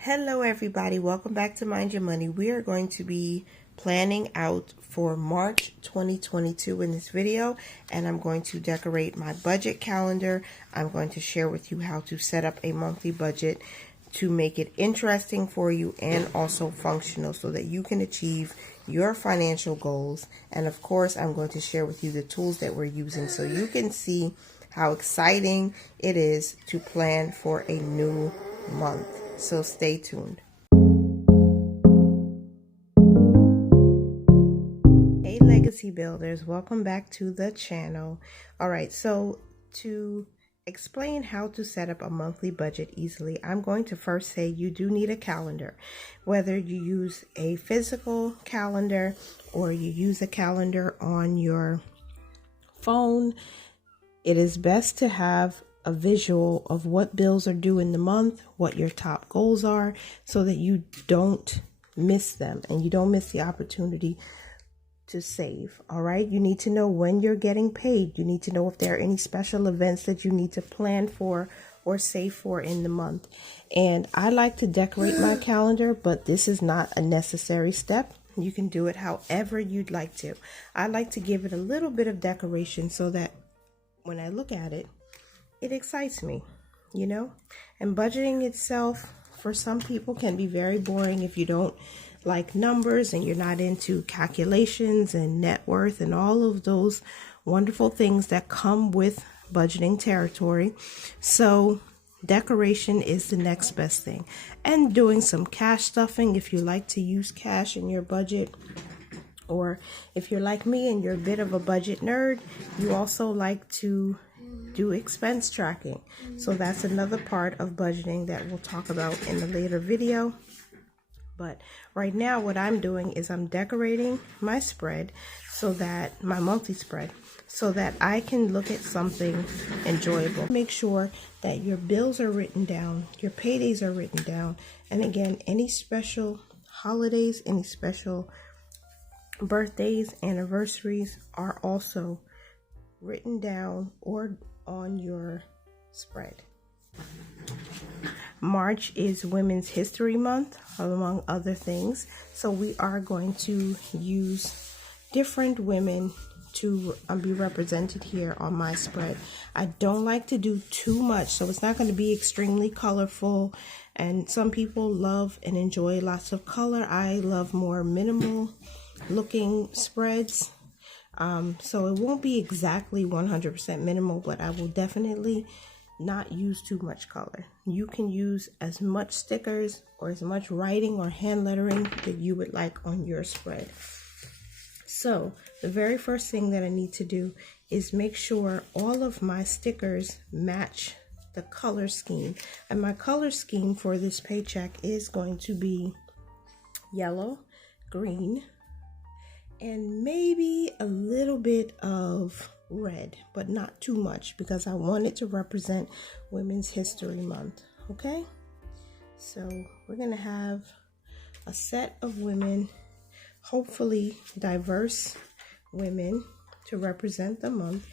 Hello everybody, welcome back to Mind Your Money. We are going to be planning out for March 2022 in this video, and I'm going to decorate my budget calendar. I'm going to share with you how to set up a monthly budget to make it interesting for you and also functional so that you can achieve your financial goals. And of course, I'm going to share with you the tools that we're using so you can see how exciting it is to plan for a new month. So stay tuned. Hey Legacy Builders, welcome back to the channel. All right, so to explain how to set up a monthly budget easily, I'm going to first say you do need a calendar. Whether you use a physical calendar or you use a calendar on your phone, it is best to have a visual of what bills are due in the month, what your top goals are, so that you don't miss them and you don't miss the opportunity to save. All right, you need to know when you're getting paid. You need to know if there are any special events that you need to plan for or save for in the month. And I like to decorate my calendar, but this is not a necessary step. You can do it however you'd like to. I like to give it a little bit of decoration so that when I look at it, it excites me, you know. And budgeting itself for some people can be very boring if you don't like numbers and you're not into calculations and net worth and all of those wonderful things that come with budgeting territory. So decoration is the next best thing, and doing some cash stuffing if you like to use cash in your budget. Or if you're like me and you're a bit of a budget nerd, you also like to do expense tracking. So that's another part of budgeting that we'll talk about in a later video. But right now what I'm doing is I'm decorating my spread, so that my monthly spread, so that I can look at something enjoyable. Make sure that your bills are written down, your paydays are written down, and again, any special holidays, any special birthdays, anniversaries are also written down or on your spread. March is Women's History Month, among other things. So we are going to use different women to be represented here on my spread. I don't like to do too much, so it's not going to be extremely colorful. And some people love and enjoy lots of color. I love more minimal looking spreads. So it won't be exactly 100% minimal, but I will definitely not use too much color. You can use as much stickers or as much writing or hand lettering that you would like on your spread. So the very first thing that I need to do is make sure all of my stickers match the color scheme. And my color scheme for this paycheck is going to be yellow, green, and maybe a little bit of red, but not too much, because I want it to represent Women's History Month. Okay, so we're gonna have a set of women, hopefully diverse women, to represent the month.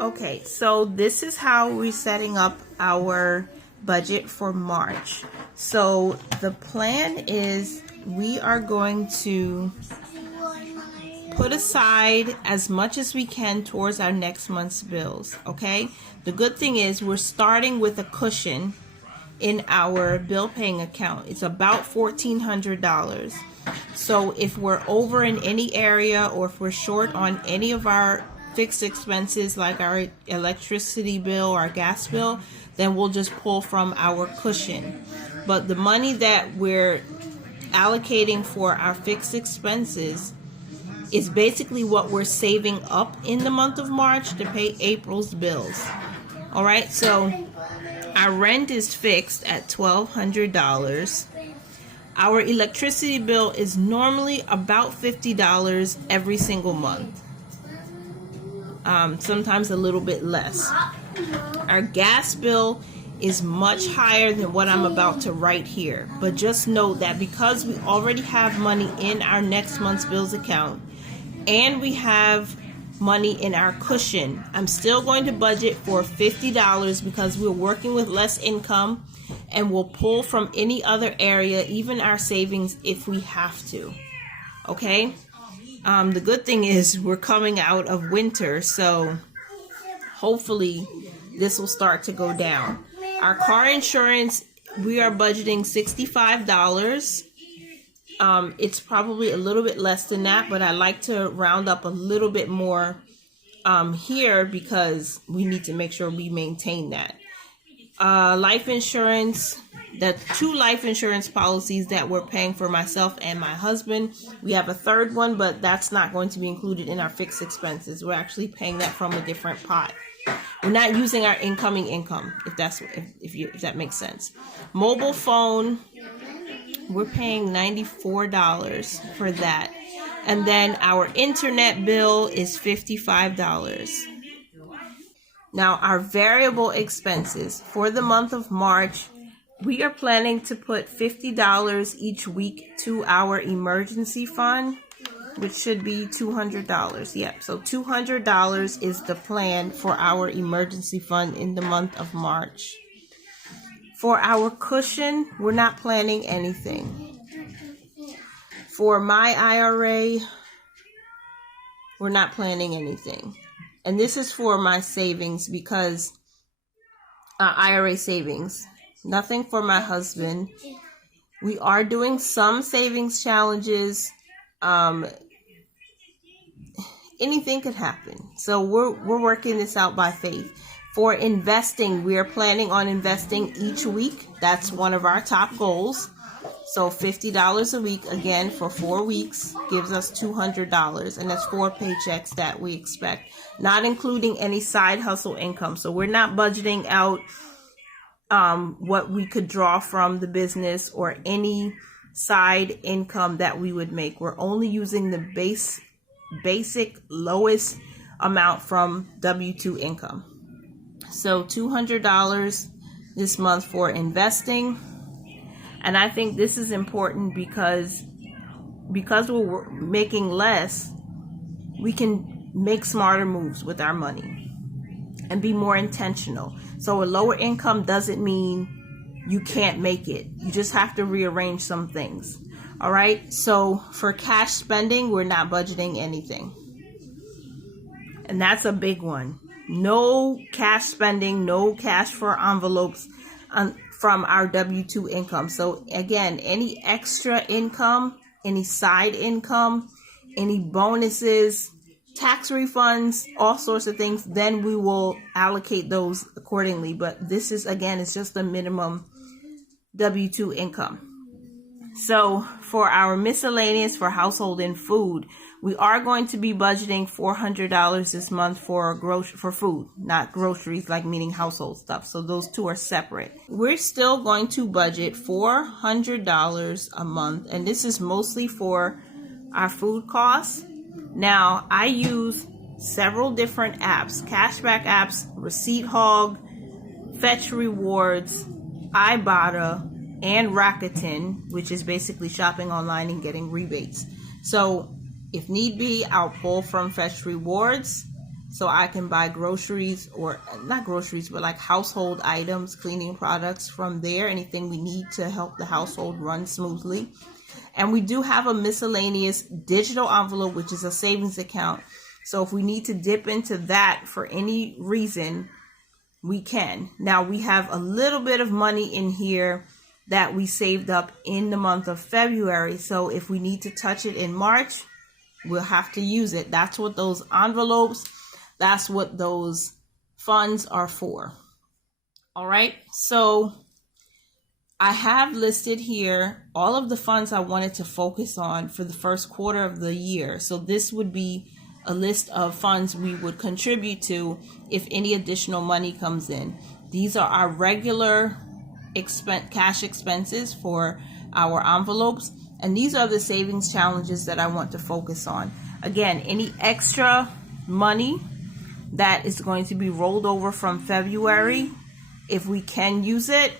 Okay, so this is how we're setting up our budget for March. So the plan is we are going to put aside as much as we can towards our next month's bills, okay? The good thing is we're starting with a cushion in our bill paying account. It's about $1,400. So if we're over in any area, or if we're short on any of our fixed expenses like our electricity bill, our gas bill, then we'll just pull from our cushion. But the money that we're allocating for our fixed expenses is basically what we're saving up in the month of March to pay April's bills. All right, so our rent is fixed at $1,200. Our electricity bill is normally about $50 every single month. Sometimes a little bit less. Our gas bill is much higher than what I'm about to write here. But just note that because we already have money in our next month's bills account, and we have money in our cushion, I'm still going to budget for $50 because we're working with less income, and we'll pull from any other area, even our savings, if we have to. Okay? The good thing is we're coming out of winter, so hopefully this will start to go down. Our car insurance, we are budgeting $65. It's probably a little bit less than that, but I like to round up a little bit more here because we need to make sure we maintain that. Life insurance, the 2 life insurance policies that we're paying for myself and my husband. We have a third one, but that's not going to be included in our fixed expenses. We're actually paying that from a different pot. We're not using our incoming income, if that makes sense. Mobile phone, we're paying $94 for that. And then our internet bill is $55. Now, our variable expenses for the month of March, we are planning to put $50 each week to our emergency fund, which should be $200. Yep, so $200 is the plan for our emergency fund in the month of March. For our cushion, we're not planning anything. For my IRA, we're not planning anything. And this is for my savings because IRA savings. Nothing for my husband. We are doing some savings challenges. Anything could happen. So we're working this out by faith. For investing, we are planning on investing each week. That's one of our top goals. So $50 a week, again, for 4 weeks gives us $200. And that's 4 paychecks that we expect, not including any side hustle income. So we're not budgeting out what we could draw from the business or any side income that we would make. We're only using the basic lowest amount from W-2 income. So $200 this month for investing. And I think this is important because we're making less, we can make smarter moves with our money and be more intentional. So a lower income doesn't mean you can't make it. You just have to rearrange some things. All right. So for cash spending, we're not budgeting anything. And that's a big one. No cash spending, no cash for envelopes from our W-2 income. So again, any extra income, any side income, any bonuses, tax refunds, all sorts of things, then we will allocate those accordingly. But this is, again, it's just the minimum W-2 income. So for our miscellaneous, for household and food, we are going to be budgeting $400 this month for food, not groceries, like meaning household stuff. So those two are separate. We're still going to budget $400 a month, and this is mostly for our food costs. Now, I use several different apps, cashback apps, Receipt Hog, Fetch Rewards, Ibotta, and Rakuten, which is basically shopping online and getting rebates. So if need be, I'll pull from Fetch Rewards so I can buy groceries, or not groceries, but like household items, cleaning products from there, anything we need to help the household run smoothly. And we do have a miscellaneous digital envelope, which is a savings account. So if we need to dip into that for any reason, we can. Now we have a little bit of money in here that we saved up in the month of February. So if we need to touch it in March, we'll have to use it. That's what those envelopes, that's what those funds are for. All right, so I have listed here all of the funds I wanted to focus on for the first quarter of the year. So this would be a list of funds we would contribute to if any additional money comes in. These are our regular cash expenses for our envelopes, and these are the savings challenges that I want to focus on. Again, any extra money that is going to be rolled over from February, if we can use it,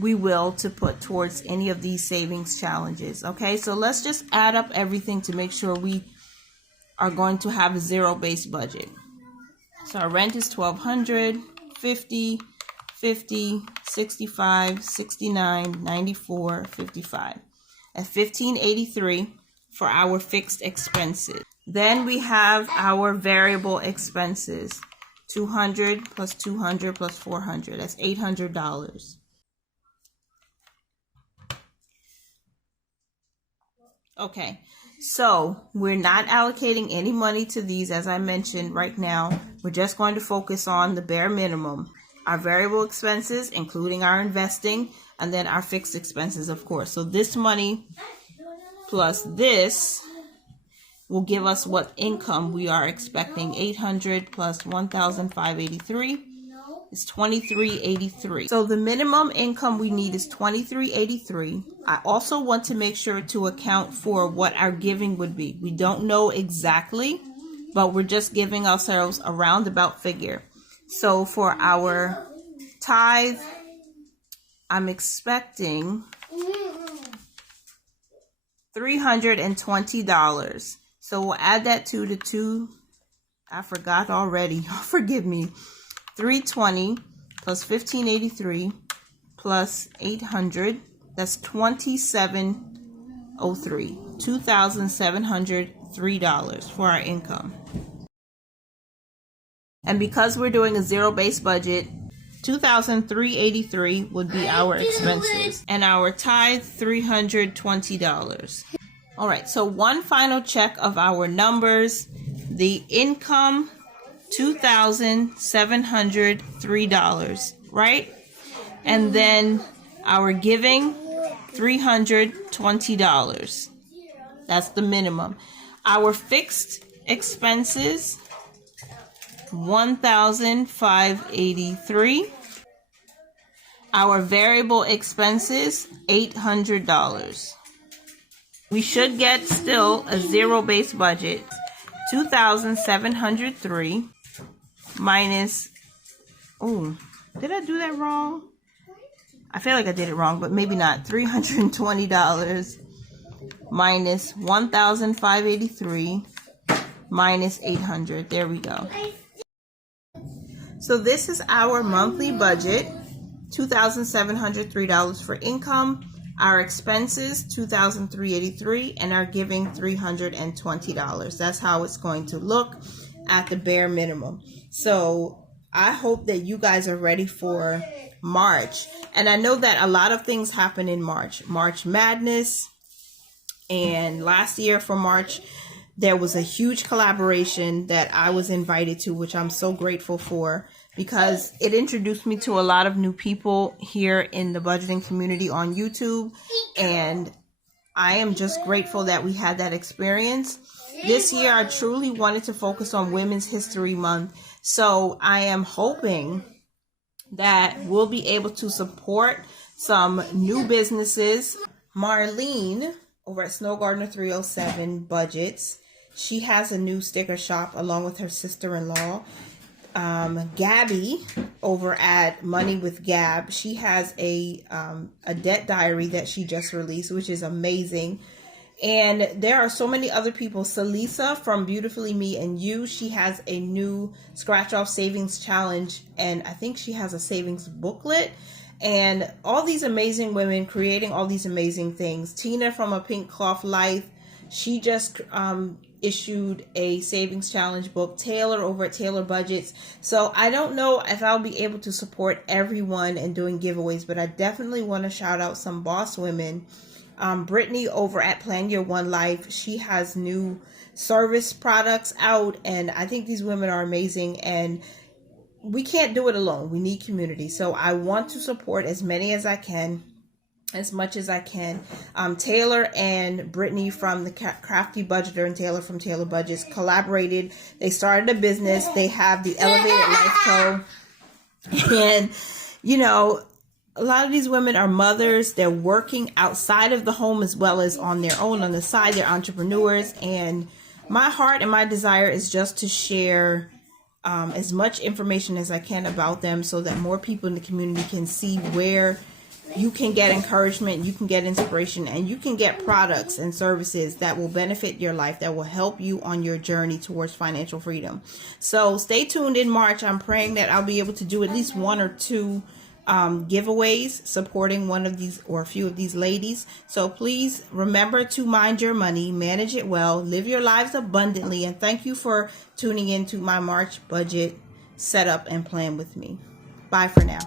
we will, to put towards any of these savings challenges. Okay, so let's just add up everything to make sure we are going to have a zero-based budget. So our rent is $1,200, $50, $50, $65, $69, $94, $55. At $1,583 for our fixed expenses. Then we have our variable expenses. $200 plus $200 plus $400. That's $800. Okay, so we're not allocating any money to these, as I mentioned right now. We're just going to focus on the bare minimum. Our variable expenses, including our investing, and then our fixed expenses, of course. So this money plus this will give us what income we are expecting. 800 plus 1,583 is 2,383. So the minimum income we need is 2,383. I also want to make sure to account for what our giving would be. We don't know exactly, but we're just giving ourselves a roundabout figure. So for our tithe, I'm expecting $320. So we'll add that to the two. I forgot already. Forgive me. 320 plus 1583 plus 800. That's 2703. $2,703 for our income. And because we're doing a zero-based budget, $2,383 would be our expenses. And our tithe, $320. All right, so one final check of our numbers. The income, $2,703, right? And then our giving, $320. That's the minimum. Our fixed expenses, $1,583. Our variable expenses, $800. We should get still a zero-based budget. 2,703 minus, oh, did I do that wrong? I feel like I did it wrong, but maybe not. $320 minus 1,583 minus 800. There we go. So this is our monthly budget. $2,703 for income. Our expenses, $2,383, and our giving, $320. That's how it's going to look at the bare minimum. So I hope that you guys are ready for March. And I know that a lot of things happen in March. March Madness. And last year for March, there was a huge collaboration that I was invited to, which I'm so grateful for, because it introduced me to a lot of new people here in the budgeting community on YouTube. And I am just grateful that we had that experience. This year, I truly wanted to focus on Women's History Month. So I am hoping that we'll be able to support some new businesses. Marlene over at Snow Gardener 307 Budgets, she has a new sticker shop along with her sister-in-law. Gabby over at Money with Gab, she has a debt diary that she just released, which is amazing. And there are so many other people. Salisa from Beautifully Me and You, she has a new scratch off savings challenge, and I think she has a savings booklet. And all these amazing women creating all these amazing things. Tina from A Pink Cloth Life, She just issued a savings challenge book, Taylor, over at TaylorBudgets. So I don't know if I'll be able to support everyone in doing giveaways, but I definitely want to shout out some boss women. Brittany over at Plan Your One Life, she has new service products out, and I think these women are amazing, and we can't do it alone. We need community. So I want to support as many as I can, as much as I can. Taylor and Brittany from the Crafty Budgeter and Taylor from TaylorBudgets collaborated. They started a business. They have the Elevated Life Co. And, you know, a lot of these women are mothers. They're working outside of the home as well as on their own on the side. They're entrepreneurs. And my heart and my desire is just to share as much information as I can about them so that more people in the community can see where you can get encouragement, you can get inspiration, and you can get products and services that will benefit your life, that will help you on your journey towards financial freedom. So stay tuned in March. I'm praying that I'll be able to do at least one or two giveaways supporting one of these or a few of these ladies. So please remember to mind your money, manage it well, live your lives abundantly, and thank you for tuning into my March budget setup and plan with me. Bye for now.